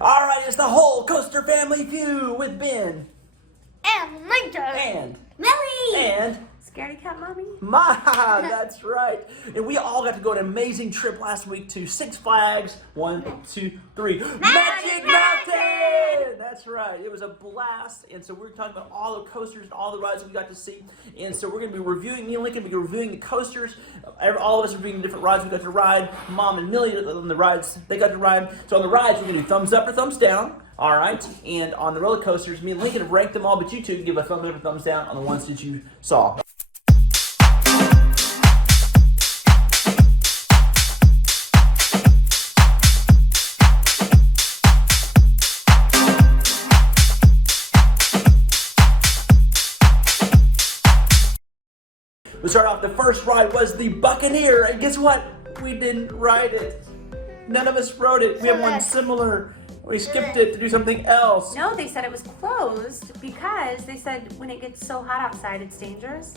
All right, it's the whole Coaster Family Feud with Ben. And Lincoln. And Millie. And Scaredy Cat Mommy. That's right. And we all got to go on an amazing trip last week to Six Flags. 1, 2, 3. Magic Mountain! That's right. It was a blast. And so we're talking about all the coasters and all the rides that we got to see. And so we're going to be reviewing, me and Lincoln will be reviewing the coasters. All of us are reviewing the different rides we got to ride. Mom and Millie on the rides they got to ride. So on the rides, we're going to do thumbs up or thumbs down. All right. And on the roller coasters, me and Lincoln have ranked them all, but you two can give a thumbs up or thumbs down on the ones that you saw. We start off, the first ride was the Buccaneer, and guess what? We didn't ride it. None of us rode it. We have one similar. We skipped it to do something else. No, they said it was closed because they said when it gets so hot outside, it's dangerous.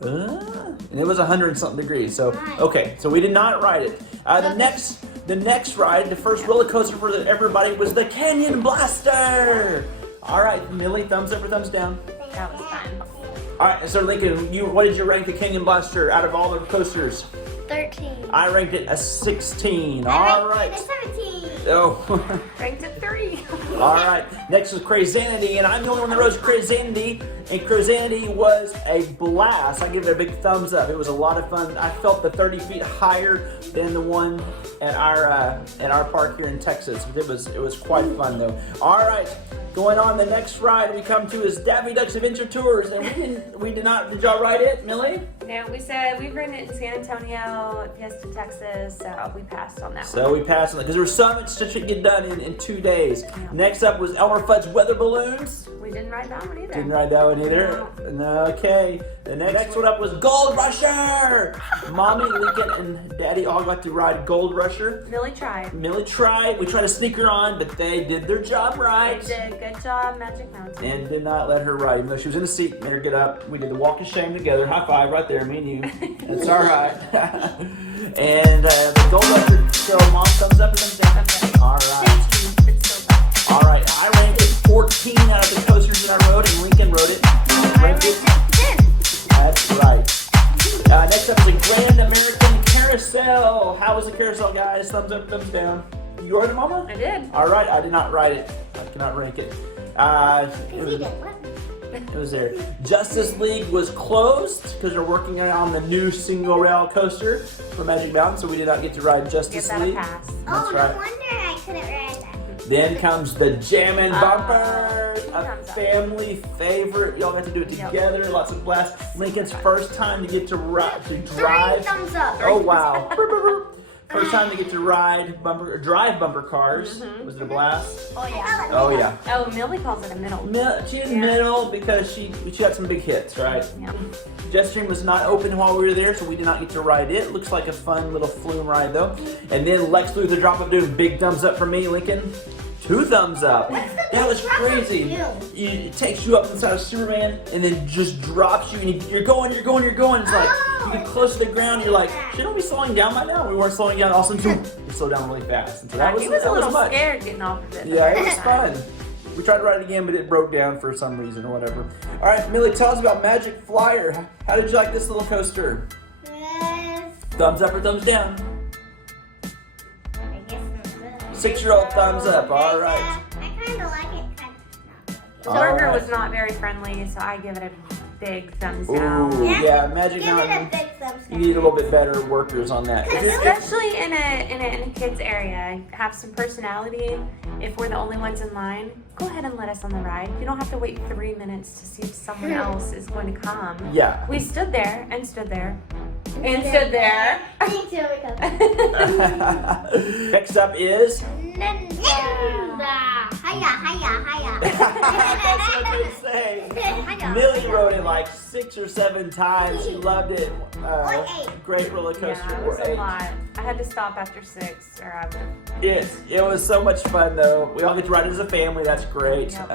And it was 100-something degrees. So okay, so we did not ride it. The next ride, the first roller coaster for everybody was the Canyon Blaster. All right, Millie, thumbs up or thumbs down? That was fun. All right, so Lincoln, what did you rank the Canyon Blaster out of all the coasters? 13. I ranked it a 16. All right. 17. Oh. Ranked at 3. All right. Next was Crazanity, and I'm the only one that rode Crazanity, and Crazanity was a blast. I give it a big thumbs up. It was a lot of fun. I felt the 30 feet higher than the one at our park here in Texas. It was quite fun though. All right. Going on, the next ride we come to is Daffy Duck's Adventure Tours, and we did not. Did y'all ride it, Millie? No, we said we've ridden it in San Antonio, Fiesta, Texas, so we passed on that one. So we passed on it because there was so much to get done in 2 days. Yeah. Next up was Elmer Fudd's Weather Balloons. We didn't ride that one either. Didn't ride that one either? No. Okay. The next one up was Gold Rusher. Mommy, Lincoln, and Daddy all got to ride Gold Rusher. Millie tried. Millie tried. We tried to sneak her on, but they did their job right. They did. Good job, Magic Mountain. And did not let her ride, even though she was in the seat, made her get up. We did the walk of shame together. High five right there, me and you. That's all right. And the Gold Rusher, so Mom, thumbs up or thumbs down? All right. 15, but still fun. All right, I ranked it 14 out of the coasters that I rode, and Lincoln rode it. I ranked it 10. That's right. Next up is a Grand American Carousel. How was the carousel, guys? Thumbs up, thumbs down. You rode it, Mama? I did. All right, I did not ride it. I cannot rank it. It was there. Justice League was closed because they're working on the new single rail coaster for Magic Mountain, so we did not get to ride Justice League. Pass. That's right. No wonder I couldn't ride that. Then comes the JAMMIN bumper, a family favorite. Y'all got to do it together. Yep. Lots of blast. Lincoln's first time to get to drive. 3 thumbs up. Oh wow! First time to get to drive bumper cars. Was it a blast? Oh yeah. Oh yeah. Oh, Millie calls it a middle. She's middle because she got some big hits, right? Yeah. Jetstream was not open while we were there, so we did not get to ride it. Looks like a fun little flume ride though. And then Lex Luthor drop of Doom, big thumbs up from me, Lincoln. 2 thumbs up. That was crazy. It takes you up inside of Superman and then just drops you, and you're going. It's like you get close to the ground. You're like, shouldn't we be slowing down by now? We weren't slowing down. All of a sudden, we slowed down really fast. And so He was a little scared getting off of it. Yeah, it was fun. We tried to ride it again, but it broke down for some reason or whatever. All right, Millie, tell us about Magic Flyer. How did you like this little coaster? Thumbs up or thumbs down? 6-year-old thumbs up. All right. I kind of like it. The burger was not very friendly, so I give it a big thumbs down. Ooh, yeah, Magic Give it a Mountain. big thumbs You down. need a little bit better workers on that. Especially in a kids area, have some personality. If we're the only ones in line, go ahead and let us on the ride. You don't have to wait 3 minutes to see if someone else is going to come. Yeah. We stood there and stood there and stood there. Next up is Ninja. Hiya. That's what they say. Millie rode it like 6 or 7 times. She loved it. Or 8. Great roller coaster. Yeah, it or was a 8. lot. I had to stop after 6 or I would. It was so much fun though. We all get to ride it as a family. That's great. Yep.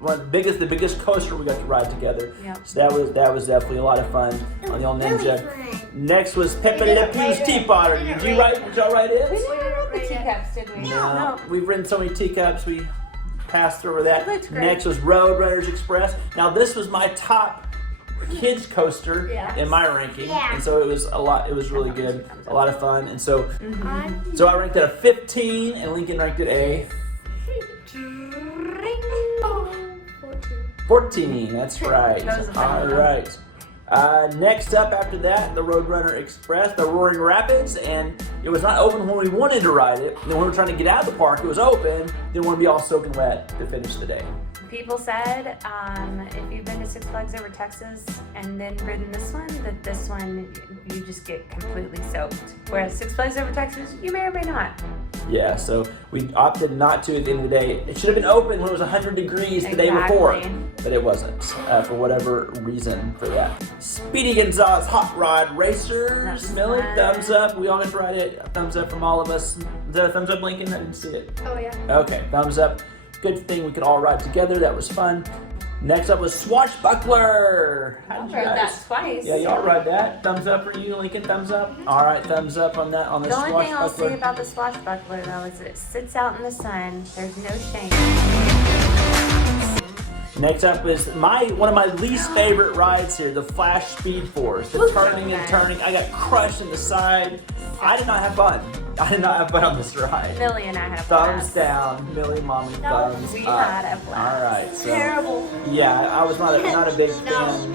One of the biggest coaster we got to ride together. Yep. So that was definitely a lot of fun on the old Ninja. Really fun. Next was Pepe Le Pew's Teapot. Did y'all ride We it? didn't ride the teacups, did we? No. We've ridden so many teacups. We passed over that. That's great. Next was Roadrunners Express. Now this was my top kids coaster in my ranking, and so it was a lot. It was really good, a lot of fun, and so so I ranked it a 15, and Lincoln ranked it a 14. That's right. That was a fun All one. right. Next up after that, the Roadrunner Express, the Roaring Rapids, and it was not open when we wanted to ride it. Then when we were trying to get out of the park, it was open. Didn't want to be all soaking wet to finish the day. People said if you've been to Six Flags Over Texas and then ridden this one, that this one you just get completely soaked. Whereas Six Flags Over Texas, you may or may not. Yeah, so we opted not to at the end of the day. It should have been open when it was 100 degrees the day before, but it wasn't for whatever reason for that. Speedy Gonzales Hot Rod Racers. That's Millie, fun. thumbs up. We all got to ride it. Thumbs up from all of us. Is that a thumbs up, Lincoln? I didn't see it. Oh yeah. Okay, thumbs up. Good thing we could all ride together. That was fun. Next up was Swashbuckler. I How did you rode guys? that twice. Yeah, y'all ride that. Thumbs up for you, Lincoln. Thumbs up. All right, thumbs up on that on the The only thing I'll say Swashbuckler. about the Swashbuckler though is that it sits out in the sun. There's no shame. Next up is one of my least favorite rides here, the Flash Speed Force. The turning and turning. I got crushed in the side. I did not have fun. I did not have fun on this ride. Millie and I had a Thumbs blast. down, Millie, mommy, thumbs We up. had a blast. All right, so Terrible. yeah, I was not a big fan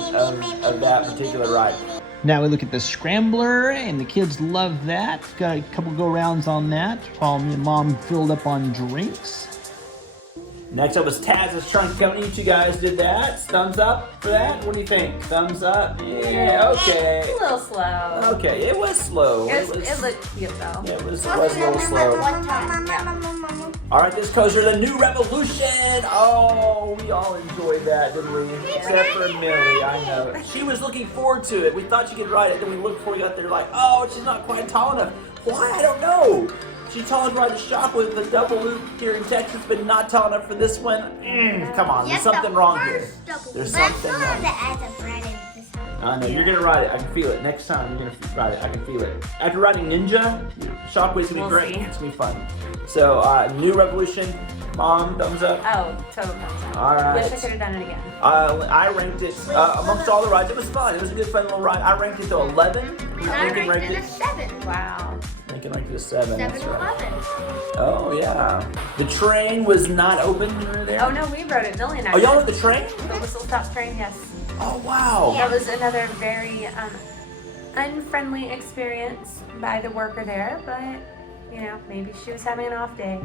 of that particular ride. Now we look at the Scrambler, and the kids love that. Got a couple go rounds on that while me and mom filled up on drinks. Next up was Taz's Trunk Company. You two guys did that. Thumbs up for that? What do you think? Thumbs up? Yeah, okay. A little slow. Okay, it was slow. It looked cute though. Yeah, it was a little slow. All right, this coaster, the New Revolution. Oh, we all enjoyed that, didn't we? Except for Millie, I know. She was looking forward to it. We thought she could ride it. Then we looked before we got there like, oh, she's not quite tall enough. Why? I don't know. She's tall enough to ride the shop with the double loop here in Texas, but not tall enough for this one. Come on, there's something wrong here. There's something wrong. I know, you're gonna ride it. I can feel it. Next time, you're gonna ride it. I can feel it. After riding Ninja, Shockwave's gonna be We'll great. see. It's gonna be fun. So, New Revolution, Mom, thumbs up. Oh, total thumbs up. All right. Wish I could have done it again. I ranked it amongst all the rides. It was fun. It was a good, fun little ride. I ranked it to 11. Lincoln ranked it. 7. Wow. Lincoln ranked it a 7. That's 7 right. 11. Oh yeah. The train was not open when you were there. Oh no, we rode it. Millie and I. Oh, y'all did. rode the train? The whistle stop train, yes. Oh wow. That was another very unfriendly experience by the worker there, but you know, maybe she was having an off day.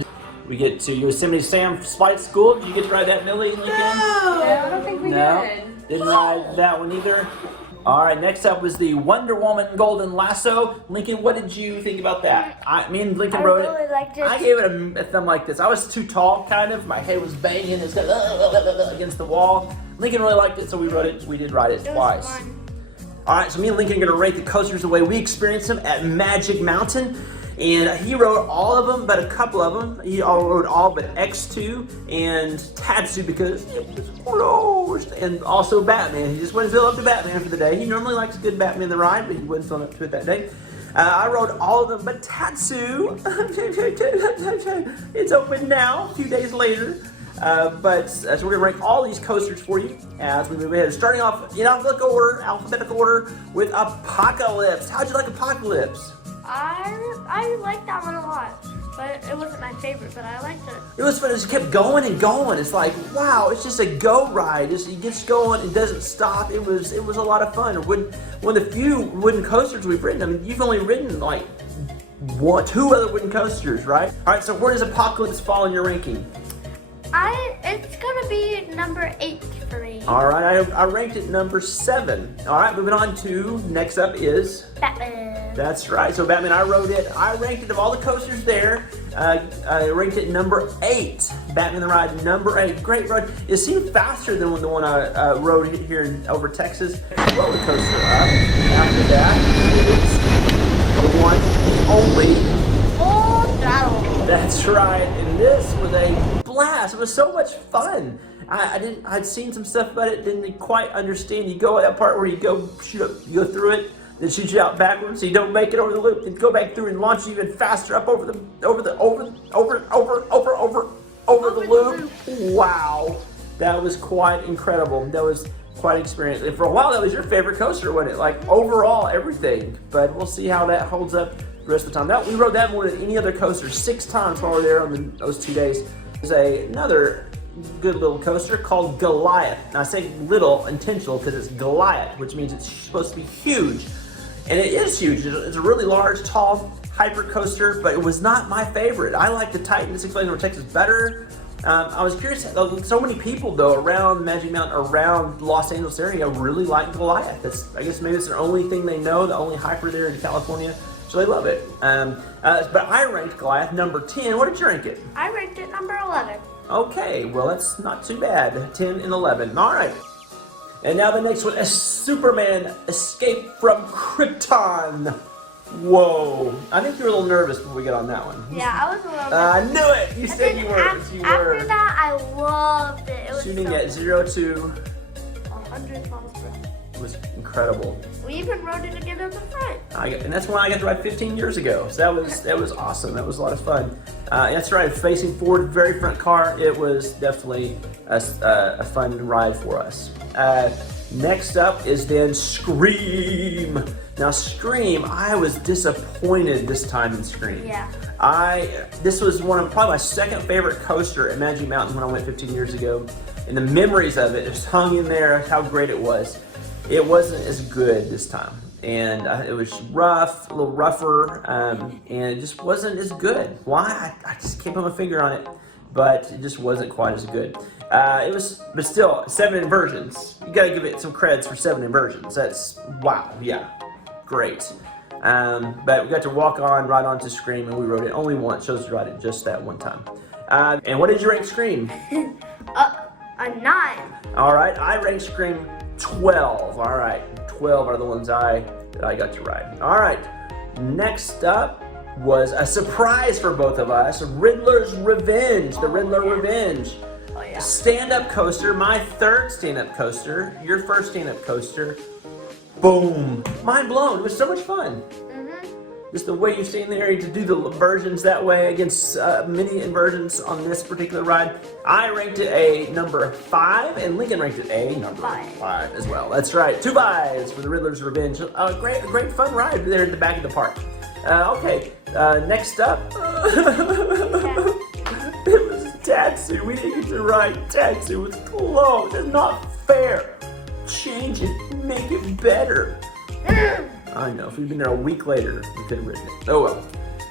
We get to Yosemite Sam Flight School. Did you get to ride that, Millie? No, I don't think we did. Didn't ride that one either. All right, next up was the Wonder Woman Golden Lasso. Lincoln, what did you think about that? Me and Lincoln rode really it. liked it. I gave it a thumb like this. I was too tall, kind of. My head was banging. It was kind of against the wall. Lincoln really liked it, so we rode it. We did ride it twice. All right, so me and Lincoln are gonna rate the coasters the way we experienced them at Magic Mountain. And he rode all of them, but a couple of them. He rode all but X2 and Tatsu because it was closed. And also Batman. He just wouldn't feel up to Batman for the day. He normally likes a good Batman the ride, but he wasn't feeling up to it that day. I rode all of them, but Tatsu, it's open now, a few days later. So we're gonna rank all these coasters for you as we move ahead. Starting off in alphabetical order with Apocalypse. How'd you like Apocalypse? I liked that one a lot, but it wasn't my favorite, but I liked it. It was fun. It just kept going and going. It's like, wow, it's just a go ride. It gets going. It doesn't stop. It was a lot of fun. One of the few wooden coasters we've ridden. I mean, you've only ridden like 2 other wooden coasters, right? All right. So where does Apocalypse fall in your ranking? It's gonna be number 8 for me. All right. I ranked it number 7. All right. Moving on to next up is Batman. That's right. So Batman, I rode it. I ranked it of all the coasters there. I ranked it number 8. Batman the Ride, number 8. Great ride. It seemed faster than the one I rode here over Texas. Roller coaster up. After that, it's the one only. Full throttle. That's right. And this was a blast. It was so much fun. I'd seen some stuff about it, didn't quite understand. You go at that part where you go shoot up, you go through it. Then shoot you out backwards so you don't make it over the loop. Then go back through and launch you even faster up over the loop. Wow, that was quite incredible. That was quite an experience. And for a while, that was your favorite coaster, wasn't it? Like overall, everything. But we'll see how that holds up the rest of the time. We rode that more than any other coaster 6 times while we were there on those 2 days. There's another good little coaster called Goliath. Now I say little intentional because it's Goliath, which means it's supposed to be huge. And it is huge. It's a really large, tall, hyper coaster, but it was not my favorite. I like the Titan Six Flags Over Texas better. I was curious, so many people though around Magic Mountain, around Los Angeles area really like Goliath. I guess maybe it's the only thing they know, the only hyper there in California, so they love it. But I ranked Goliath number 10. What did you rank it? I ranked it number 11. Okay, well that's not too bad. 10 and 11. All right. And now the next one is Superman Escape from Krypton. Whoa. I think you were a little nervous when we got on that one. Yeah, I was a little I knew it. You said you were. After that, I loved it. It was shooting so at 0 to 100 miles per hour. It was incredible. We even rode it again in the front. And that's when I got to ride 15 years ago. So that was awesome. That was a lot of fun. That's right. Facing forward, very front car. It was definitely a fun ride for us. Next up is then Scream. Now Scream, I was disappointed this time in Scream. Yeah. This was probably my second favorite coaster at Magic Mountain when I went 15 years ago. And the memories of it just hung in there, how great it was. It wasn't as good this time. And it was rough, a little rougher, and it just wasn't as good. Why? I just can't put my finger on it, but it just wasn't quite as good. But still, 7 inversions. You gotta give it some credits for 7 inversions. That's, wow, yeah, great. But we got to walk on, right on to Scream, and we rode it only once. Chose to ride it just that one time. And what did you rank Scream? A 9. All right, I ranked Scream 12. All right, 12 are the ones that I got to ride. All right, next up was a surprise for both of us, Riddler's Revenge, the Riddler Revenge. Oh, yeah. Stand-up coaster, my third stand-up coaster, your first stand-up coaster. Boom, mind blown. It was so much fun. Just the way you stand there to do the inversions that way against many inversions on this particular ride. I ranked it a number 5, and Lincoln ranked it a number 5 as well. That's right, 2 5s for the Riddler's Revenge. A great fun ride there at the back of the park. Okay, next up, it was Tatsu. We didn't get to ride Tatsu. It was closed. It's not fair. Change it, make it better. I know, if we'd been there a week later, we could have ridden it. Oh well.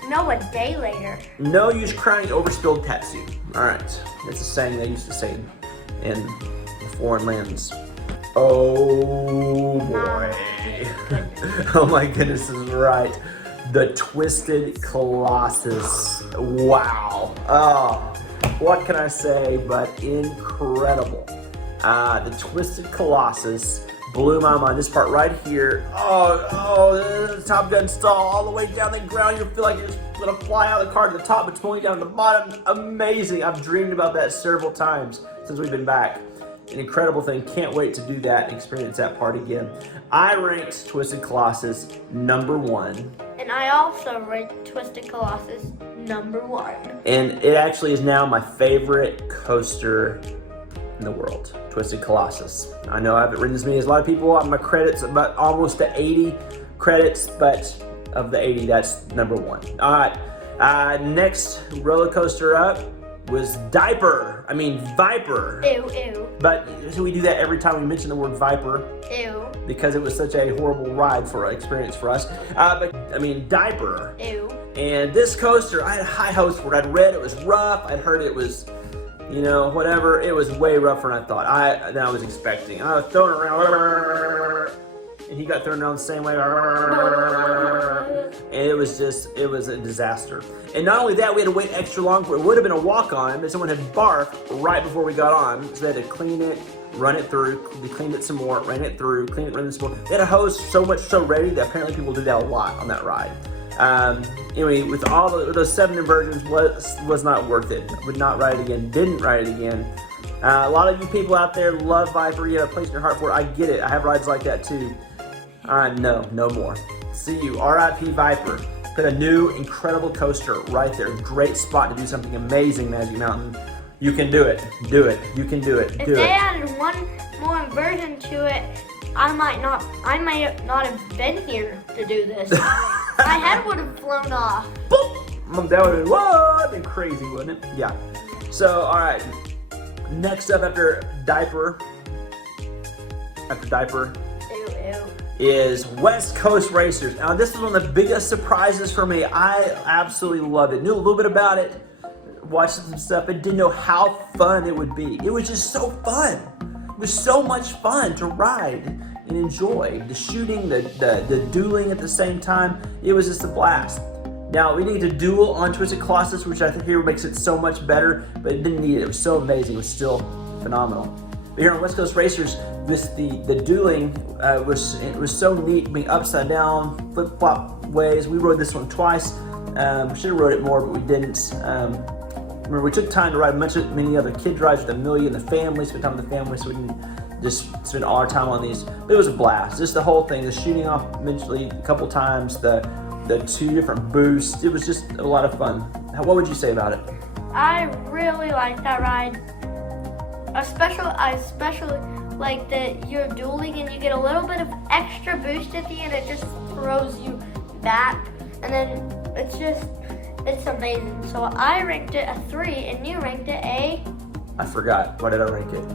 No, a day later. No use crying over spilled Tatsu. Alright, that's a saying they used to say in the foreign lands. Oh boy. Oh my goodness, this is right. The Twisted Colossus. Wow. Oh, what can I say but incredible. The Twisted Colossus blew my mind. This part right here. The Top Gun stall all the way down the ground. You feel like you're just gonna fly out of the car to the top, but it's going down to the bottom. Amazing. I've dreamed about that several times since we've been back. An incredible thing. Can't wait to do that and experience that part again. I ranked Twisted Colossus number 1. And I also ranked Twisted Colossus number 1. And it actually is now my favorite coaster in the world, Twisted Colossus. I know I haven't ridden as many as a lot of people. My credits about almost to 80 credits, but of the 80, that's number 1. All right, next roller coaster up was Viper. Ew. But so we do that every time we mention the word Viper. Ew. Because it was such a horrible ride experience for us. Diaper. Ew. And this coaster, I had high hopes for it. I'd read it was rough. I'd heard it was, whatever. It was way rougher than I thought. I was expecting. I was throwing around. and he got thrown around the same way. And it was a disaster. And not only that, we had to wait extra long for it. It would have been a walk-on, but someone had barfed right before we got on, so they had to clean it, run it through, they cleaned it some more, ran it through, clean it, run it some more. They had a hose so ready that apparently people do that a lot on that ride. Anyway, with all those 7 inversions, was not worth it. Would not ride it again. Didn't ride it again. A lot of you people out there love Viper. You have a place in your heart for it. I get it. I have rides like that too. No more. See you. R.I.P. Viper. Put a new, incredible coaster right there. Great spot to do something amazing, Magic Mountain. You can do it. Do it. You can do it. If they added one more inversion to it, I might not have been here to do this. My head would have flown off. Boop! That would have been crazy, wouldn't it? Yeah. So, all right. Next up after Diaper, is West Coast Racers. Now, this is one of the biggest surprises for me. I absolutely loved it. Knew a little bit about it, watched some stuff, and didn't know how fun it would be. It was just so fun. It was so much fun to ride and enjoy. The shooting, the dueling at the same time, it was just a blast. Now, we need to duel on Twisted Colossus, which I think here makes it so much better, but it didn't need it. It was so amazing. It was still phenomenal. But here on West Coast Racers, the dueling was so neat, being upside down, flip-flop ways. We rode this one twice. Should have rode it more, but we didn't. Remember, we took time to ride many other kids rides with Amelia and the family, spend time with the family, so we can just spend all our time on these. But it was a blast. Just the whole thing, the shooting off eventually a couple times, the 2 different boosts. It was just a lot of fun. What would you say about it? I really like that ride. I especially like that you're dueling and you get a little bit of extra boost at the end. It just throws you back, and then it's amazing. So I ranked it a 3, and you ranked it a... I forgot. What did I rank it?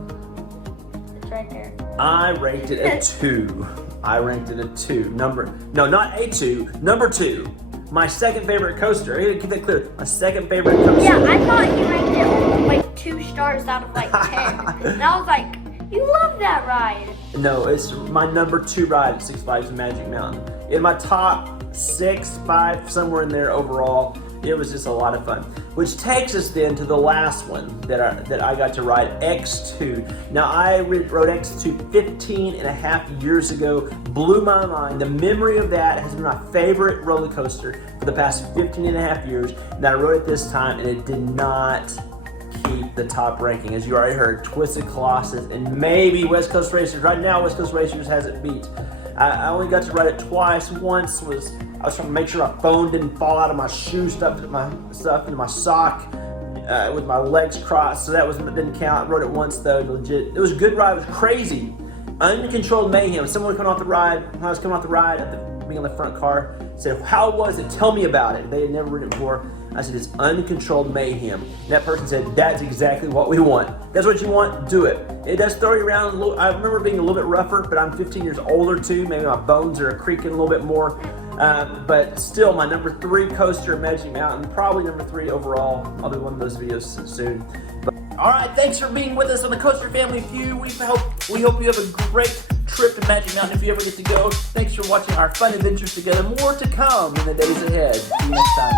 It's right there. I ranked it a 2. I ranked it a 2. No, not a 2. Number 2. My second favorite coaster. I gotta keep that clear. My second favorite coaster. Yeah, I thought you ranked it like 2 stars out of like 10. And I was like, you love that ride. No, it's my number 2 ride at Six Flags Magic Mountain. In my top 6, 5, somewhere in there overall. It was just a lot of fun. Which takes us then to the last one that I got to ride, X2. Now, I rode X2 15 and a half years ago. Blew my mind. The memory of that has been my favorite roller coaster for the past 15 and a half years. And I rode it this time, and it did not keep the top ranking. As you already heard, Twisted Colossus and maybe West Coast Racers. Right now, West Coast Racers has it beat. I only got to ride it twice. Once was I was trying to make sure my phone didn't fall out of my shoe, stuff into my sock with my legs crossed, so that didn't count. I rode it once though, legit. It was a good ride. It was crazy, uncontrolled mayhem. Someone coming off the ride. When I was coming off the ride, being on the front car, said, "How was it? Tell me about it." They had never ridden it before. I said, "It's uncontrolled mayhem." And that person said, "That's exactly what we want. That's what you want, do it." It does throw you around a little. I remember being a little bit rougher, but I'm 15 years older too. Maybe my bones are creaking a little bit more. But still, my number 3 coaster at Magic Mountain, probably number 3 overall. I'll do one of those videos soon. But, all right, thanks for being with us on the Coaster Family Feud. We hope you have a great trip to Magic Mountain if you ever get to go. Thanks for watching our fun adventures together. More to come in the days ahead. See you next time.